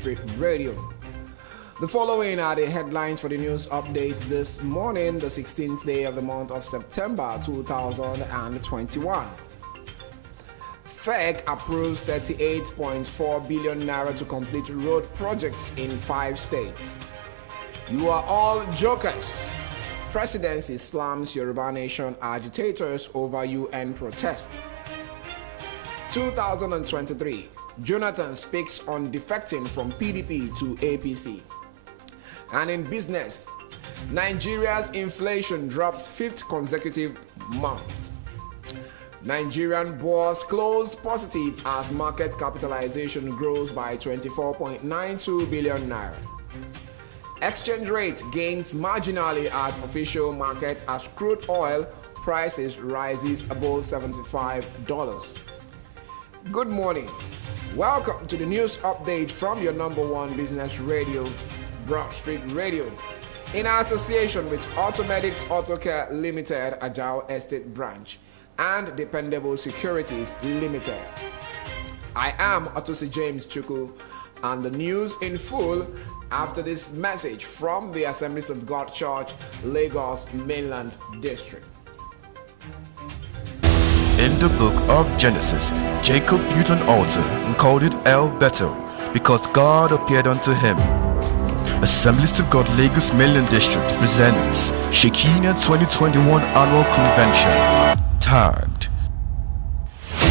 Broadstreet Radio. The following are the headlines for the news update this morning, the 16th day of the month of September 2021. FEC approves 38.4 billion naira to complete road projects in 5 states. You are all jokers. Presidency slams Yoruba Nation agitators over UN protest. 2023. Jonathan speaks on defecting from PDP to APC. And in business, Nigeria's inflation drops 5th consecutive month. Nigerian bourse closed positive as market capitalization grows by 24.92 billion naira. Exchange rate gains marginally at official market as crude oil prices rises above $75. Good morning. Welcome to the news update from your number one business radio, Broadstreet Radio, in association with Automedics Autocare Limited, Ajao Estate Branch, and Dependable Securities Limited. I am Atosi James Chuku, and the news in full after this message from the Assemblies of God Church, Lagos Mainland District. In the book of Genesis, Jacob built an altar and called it El Bethel, because God appeared unto him. Assemblies of God Lagos Mainland District presents Shekinah 2021 Annual Convention, tagged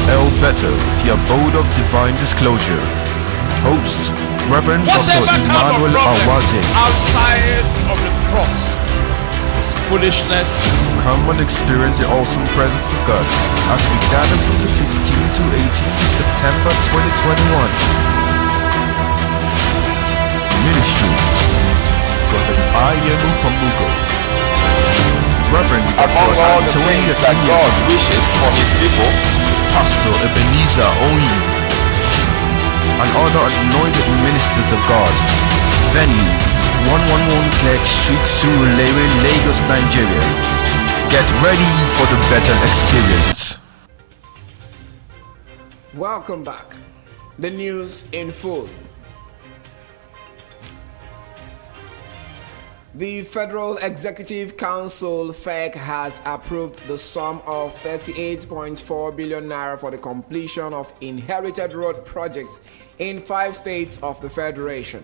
El Bethel, the Abode of Divine Disclosure. Host, Reverend Dr. Emmanuel Awaze. Outside of the cross is foolishness. Come and experience the awesome presence of God as we gather from the 15th to 18th of September 2021. Ministry, Reverend Ayemu Pamugo, Reverend Among Dr. all the Anthony things that Akinye, God wishes for his people, Pastor Ebenezer Onyi, and other anointed ministers of God. Venue, 111 Clerk Street, Surulere, Lagos, Nigeria. Get ready for the better experience. Welcome back. The news in full. The Federal Executive Council (FEC) has approved the sum of 38.4 billion naira for the completion of inherited road projects in 5 states of the Federation.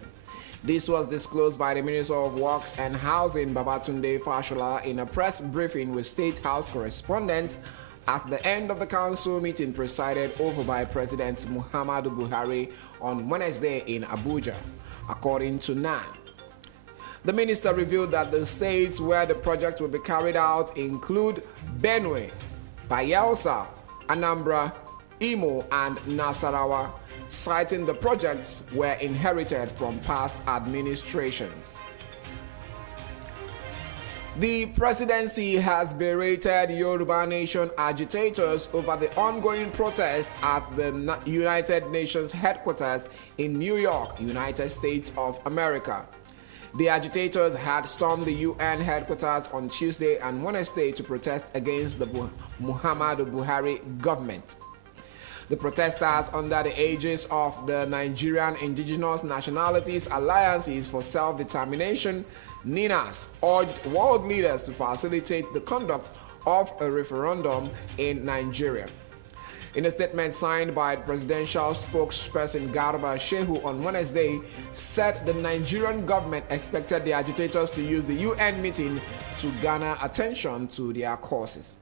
This was disclosed by the Minister of Works and Housing, Babatunde Fashola, in a press briefing with State House correspondents at the end of the council meeting presided over by President Muhammadu Buhari on Wednesday in Abuja, according to NAN. The minister revealed that the states where the project will be carried out include Benue, Bayelsa, Anambra, Imo, and Nasarawa, citing the projects were inherited from past administrations. The presidency has berated Yoruba Nation agitators over the ongoing protest at the United Nations headquarters in New York, United States of America. The agitators had stormed the UN headquarters on Tuesday and Wednesday to protest against the Muhammadu Buhari government. The protesters, under the aegis of the Nigerian Indigenous Nationalities Alliances for Self-Determination, NINAS, urged world leaders to facilitate the conduct of a referendum in Nigeria. In a statement signed by presidential spokesperson Garba Shehu on Wednesday, said the Nigerian government expected the agitators to use the UN meeting to garner attention to their causes.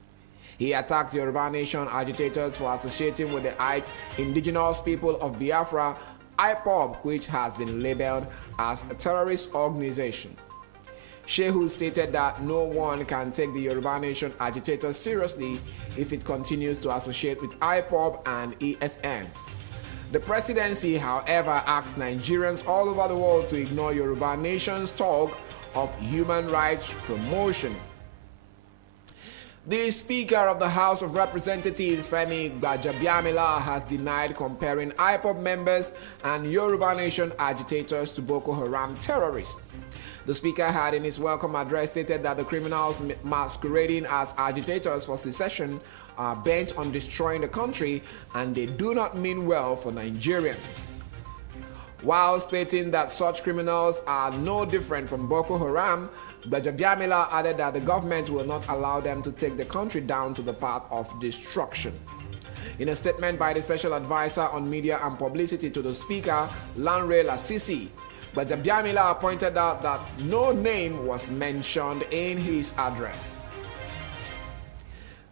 He attacked the Yoruba Nation agitators for associating with the indigenous people of Biafra, IPOB, which has been labeled as a terrorist organization. Shehu stated that no one can take the Yoruba Nation agitators seriously if it continues to associate with IPOB and ESN. The presidency, however, asked Nigerians all over the world to ignore Yoruba Nation's talk of human rights promotion. The Speaker of the House of Representatives, Femi Gbajabiamila, has denied comparing IPOB members and Yoruba Nation agitators to Boko Haram terrorists. The Speaker had in his welcome address stated that the criminals masquerading as agitators for secession are bent on destroying the country and they do not mean well for Nigerians. While stating that such criminals are no different from Boko Haram, Gbajabiamila added that the government will not allow them to take the country down to the path of destruction. In a statement by the Special Advisor on Media and Publicity to the Speaker, Lanre Lasisi, Gbajabiamila pointed out that no name was mentioned in his address.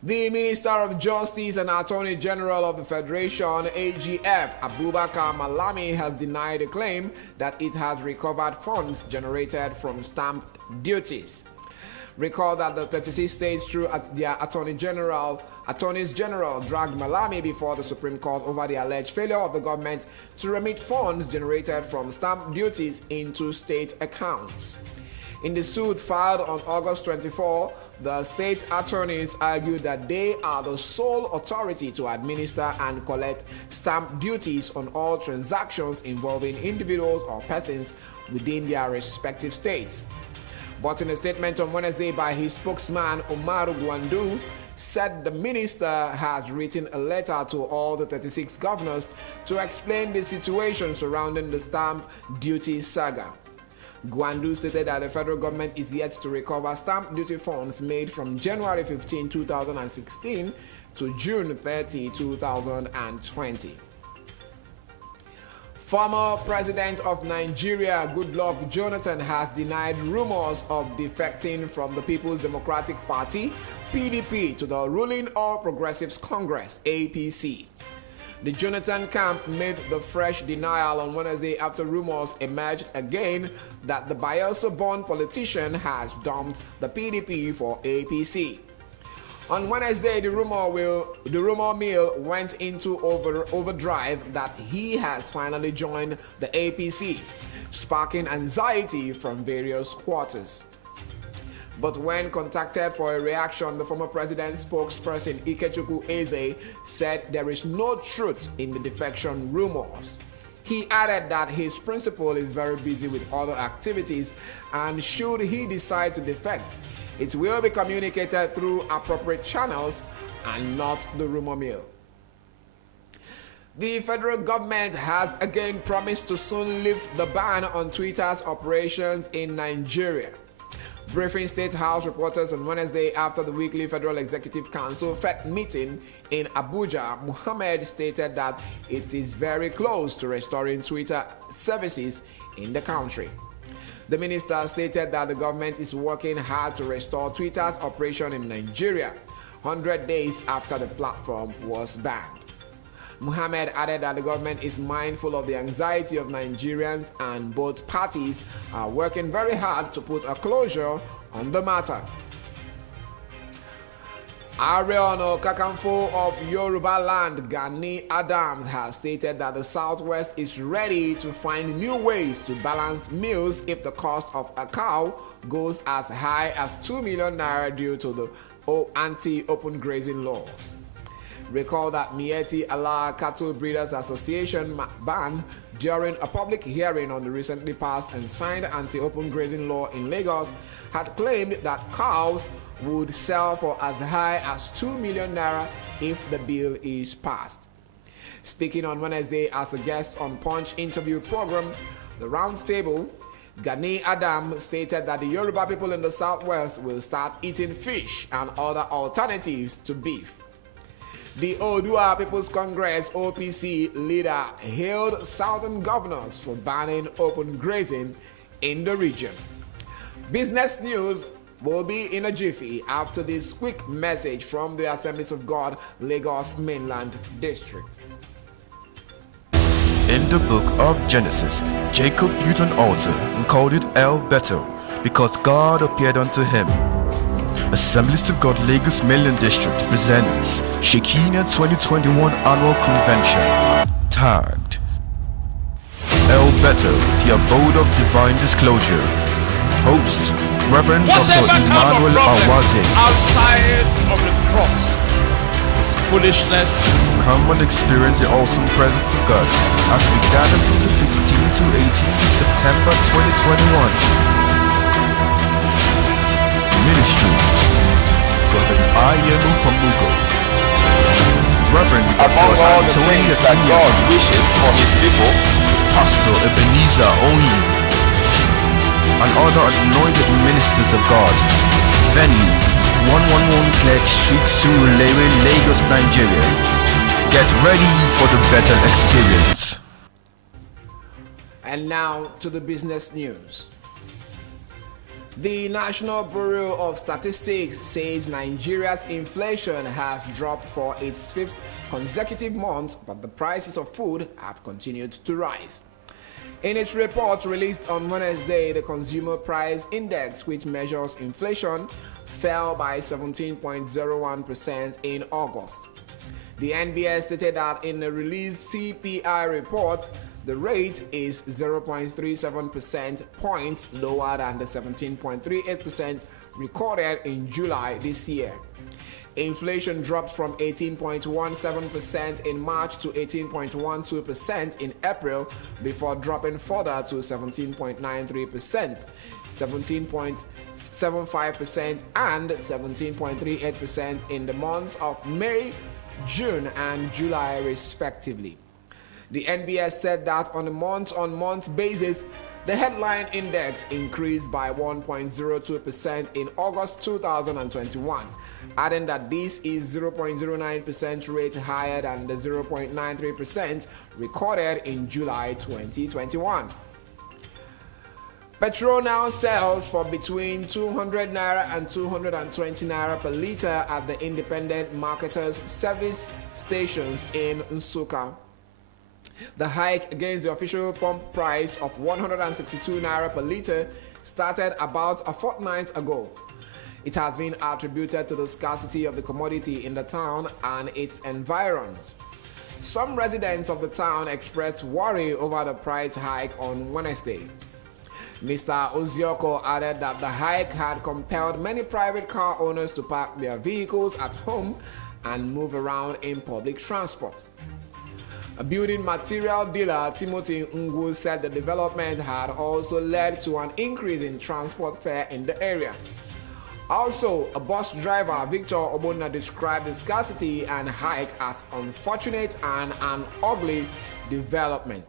The Minister of Justice and Attorney General of the Federation, AGF, Abubakar Malami, has denied the claim that it has recovered funds generated from stamp duties. Recall that the 36 states, through their attorneys general, dragged Malami before the Supreme Court over the alleged failure of the government to remit funds generated from stamp duties into state accounts. In the suit filed on August 24, the state attorneys argued that they are the sole authority to administer and collect stamp duties on all transactions involving individuals or persons within their respective states. But in a statement on Wednesday by his spokesman, Umaru Gwandu, said the minister has written a letter to all the 36 governors to explain the situation surrounding the stamp duty saga. Gwandu stated that the federal government is yet to recover stamp duty funds made from January 15, 2016 to June 30, 2020. Former President of Nigeria, Goodluck Jonathan, has denied rumors of defecting from the People's Democratic Party, PDP, to the ruling All Progressives Congress, APC. The Jonathan camp made the fresh denial on Wednesday after rumors emerged again that the Bayelsa-born politician has dumped the PDP for APC. On Wednesday, the rumor mill went into overdrive that he has finally joined the APC, sparking anxiety from various quarters. But when contacted for a reaction, the former president's spokesperson Ikechukwu Eze said there is no truth in the defection rumors. He added that his principal is very busy with other activities, and should he decide to defect, it will be communicated through appropriate channels and not the rumor mill. The federal government has again promised to soon lift the ban on Twitter's operations in Nigeria. Briefing State House reporters on Wednesday after the weekly Federal Executive Council FEC meeting in Abuja, Mohammed stated that it is very close to restoring Twitter services in the country. The minister stated that the government is working hard to restore Twitter's operation in Nigeria, 100 days after the platform was banned. Mohammed added that the government is mindful of the anxiety of Nigerians and both parties are working very hard to put a closure on the matter. Ariano Kakanfo of Yoruba land, Gani Adams, has stated that the Southwest is ready to find new ways to balance meals if the cost of a cow goes as high as 2 million naira due to the anti-open grazing laws. Recall that Mieti Allah Cattle Breeders Association banned during a public hearing on the recently passed and signed anti-open grazing law in Lagos had claimed that cows would sell for as high as 2 million naira if the bill is passed. Speaking on Wednesday as a guest on Punch interview program, The Roundtable, Gani Adam stated that the Yoruba people in the Southwest will start eating fish and other alternatives to beef. The Odua People's Congress OPC leader hailed southern governors for banning open grazing in the region. Business news will be in a jiffy after this quick message from the Assemblies of God, Lagos Mainland District. In the book of Genesis, Jacob built an altar and called it El Bethel, because God appeared unto him. Assemblies of God Lagos Mainland District presents Shekinah 2021 Annual Convention, tagged El Bethel, the Abode of Divine Disclosure. Host, Reverend Dr. Emmanuel Awaze. Outside of the cross is foolishness. Come and experience the awesome presence of God as we gather from the 15th to 18th of September 2021. Ministry, Reverend Ayemu Pamugo, Reverend Among Dr. all the Anthony things that God wishes for his people, Pastor Ebenezer only, and other anointed ministers of God. Venue 111 Clegg Street, Surulere, Lagos, Nigeria. Get ready for the better experience. And now to the business news. The National Bureau of Statistics says Nigeria's inflation has dropped for its fifth consecutive month, but the prices of food have continued to rise. In its report released on Wednesday, the Consumer Price Index, which measures inflation, fell by 17.01% in August. The NBS stated that in the released CPI report, the rate is 0.37% points lower than the 17.38% recorded in July this year. Inflation dropped from 18.17% in March to 18.12% in April before dropping further to 17.93%, 17.75% and 17.38% in the months of May, June and July respectively. The NBS said that on a month-on-month basis, the headline index increased by 1.02% in August 2021, adding that this is 0.09% rate higher than the 0.93% recorded in July 2021. Petrol now sells for between 200 naira and 220 naira per litre at the independent marketers' service stations in Nsukka. The hike against the official pump price of 162 naira per litre started about a fortnight ago. It has been attributed to the scarcity of the commodity in the town and its environs. Some residents of the town expressed worry over the price hike on Wednesday. Mr. Ozioko added that the hike had compelled many private car owners to park their vehicles at home and move around in public transport. A building material dealer, Timothy Ngwu, said the development had also led to an increase in transport fare in the area. Also, a bus driver, Victor Obona, described the scarcity and hike as unfortunate and an ugly development.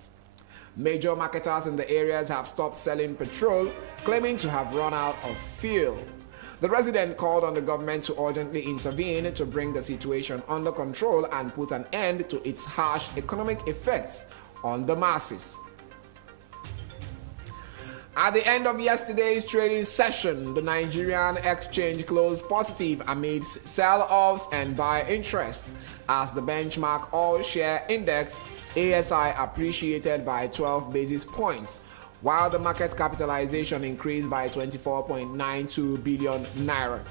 Major marketers in the areas have stopped selling petrol, claiming to have run out of fuel. The resident called on the government to urgently intervene to bring the situation under control and put an end to its harsh economic effects on the masses. At the end of yesterday's trading session, the Nigerian exchange closed positive amidst sell-offs and buy interest as the benchmark all-share index ASI appreciated by 12 basis points, while the market capitalization increased by 24.92 billion naira.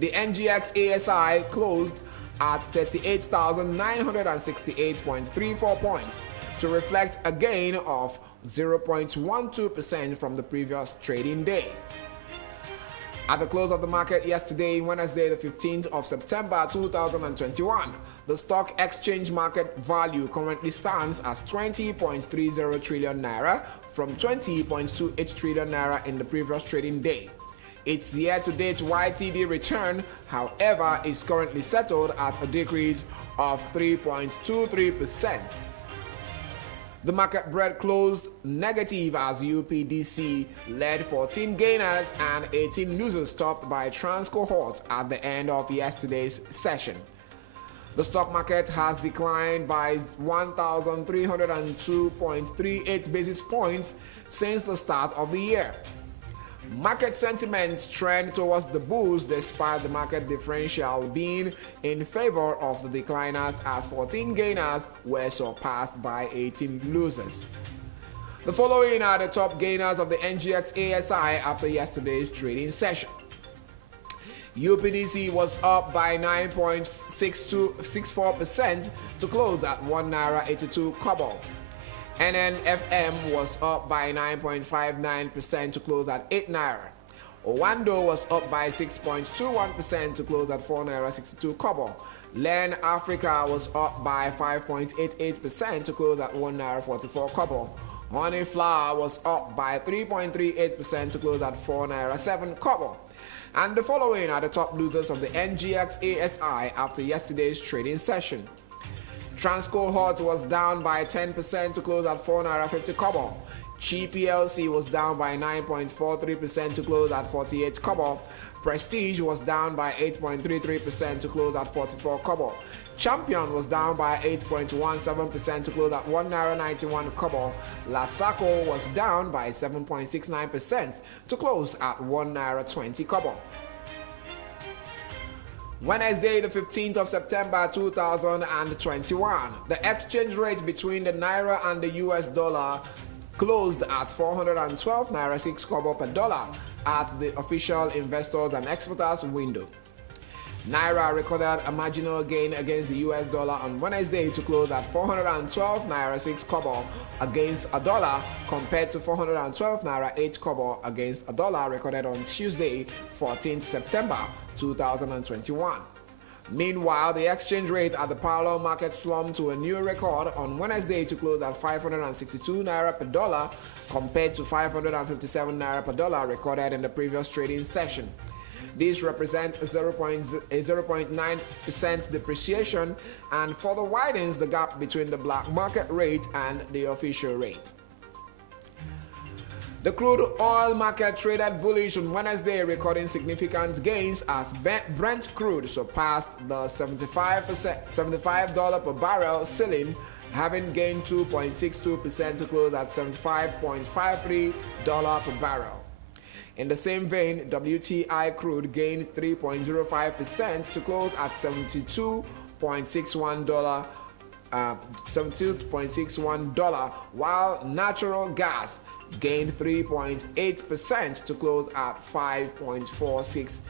The NGX ASI closed at 38,968.34 points to reflect a gain of 0.12% from the previous trading day. At the close of the market yesterday, Wednesday, the 15th of September 2021, the stock exchange market value currently stands as 20.30 trillion naira from 20.28 trillion naira in the previous trading day. Its year-to-date YTD return, however, is currently settled at a decrease of 3.23%. The market bread closed negative as UPDC led 14 gainers and 18 losers, topped by Trans cohort at the end of yesterday's session. The stock market has declined by 1,302.38 basis points since the start of the year. Market sentiments trend towards the bulls despite the market differential being in favor of the decliners, as 14 gainers were surpassed by 18 losers. The following are the top gainers of the NGX ASI after yesterday's trading session. UPDC was up by 9.64% to close at 1 naira 82 kobo. NNFM was up by 9.59% to close at 8 naira. Owando was up by 6.21% to close at 4 naira 62 kobo. Len Africa was up by 5.88% to close at 1 naira 44 kobo. Honey Flour was up by 3.38% to close at 4 naira 7 kobo. And the following are the top losers of the NGX ASI after yesterday's trading session. Transco Hot was down by 10% to close at 4 naira 50 kobo. Chi PLC was down by 9.43% to close at 48 kobo. Prestige was down by 8.33% to close at 44 kobo. Champion was down by 8.17% to close at 1 naira 91 kobo. Lasako was down by 7.69% to close at 1 naira 20 kobo. Wednesday, the 15th of September 2021, the exchange rate between the naira and the US dollar closed at 412 naira 6 kobo per dollar at the official investors and exporters window. Naira recorded a marginal gain against the US dollar on Wednesday to close at 412 naira 6 kobo against a dollar compared to 412 naira 8 kobo against a dollar recorded on Tuesday, 14th September 2021. Meanwhile, the exchange rate at the parallel market slumped to a new record on Wednesday to close at 562 naira per dollar compared to 557 naira per dollar recorded in the previous trading session. This represents a 0.9% depreciation and further widens the gap between the black market rate and the official rate. The crude oil market traded bullish on Wednesday, recording significant gains as Brent crude surpassed the $75 per barrel ceiling, having gained 2.62% to close at $75.53 per barrel. In the same vein, WTI crude gained 3.05% to close at $72.61, while natural gas gained 3.8% to close at $5.46.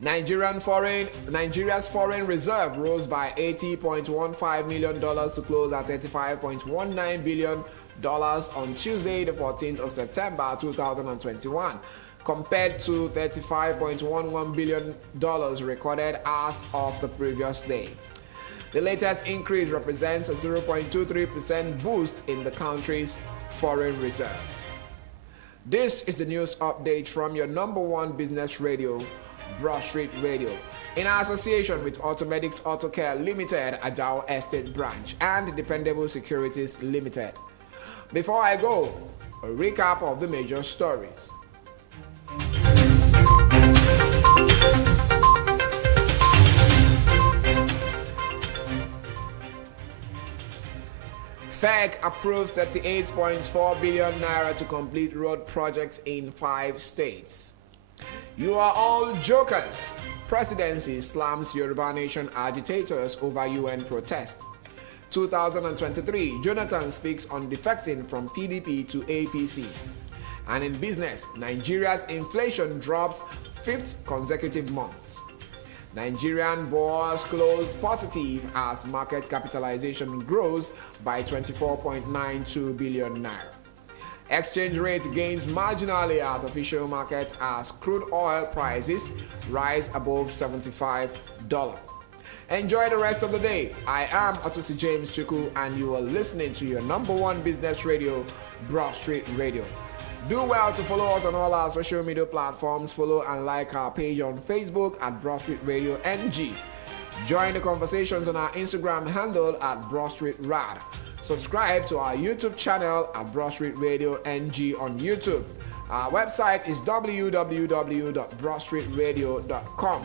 Nigeria's foreign reserve rose by $80.15 million to close at $35.19 billion on Tuesday, the 14th of September 2021, compared to $35.11 billion recorded as of the previous day. The latest increase represents a 0.23% boost in the country's foreign reserve. This is the news update from your number one business radio, Broadstreet Radio, in association with Automedics Auto Care Limited, Adao Estate Branch, and Dependable Securities Limited. Before I go, a recap of the major stories. FEC approves 38.4 billion naira to complete road projects in 5 states. You are all jokers. Presidency slams Yoruba Nation agitators over UN protest. 2023, Jonathan speaks on defecting from PDP to APC. And in business, Nigeria's inflation drops 5th consecutive month. Nigerian bourse closed positive as market capitalization grows by 24.92 billion naira. Exchange rate gains marginally at official market as crude oil prices rise above $75. Enjoy the rest of the day. I am Atusi James Chuku, and you are listening to your number one business radio, Broadstreet Radio. Do well to follow us on all our social media platforms. Follow and like our page on Facebook at Broadstreet Radio NG. Join the conversations on our Instagram handle at Broadstreet Rad. Subscribe to our YouTube channel at Broadstreet Radio NG on YouTube. Our website is www.broadstreetradio.com.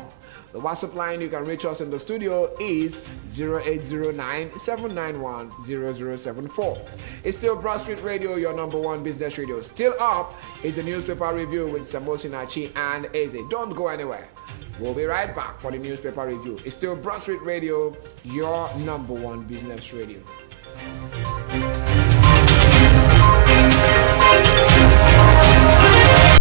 The WhatsApp line you can reach us in the studio is 0809-791-0074. It's still Broadstreet Radio, your number one business radio. Still up is a newspaper review with Samosinachi and Eze. Don't go anywhere. We'll be right back for the newspaper review. It's still Broadstreet Radio, your number one business radio.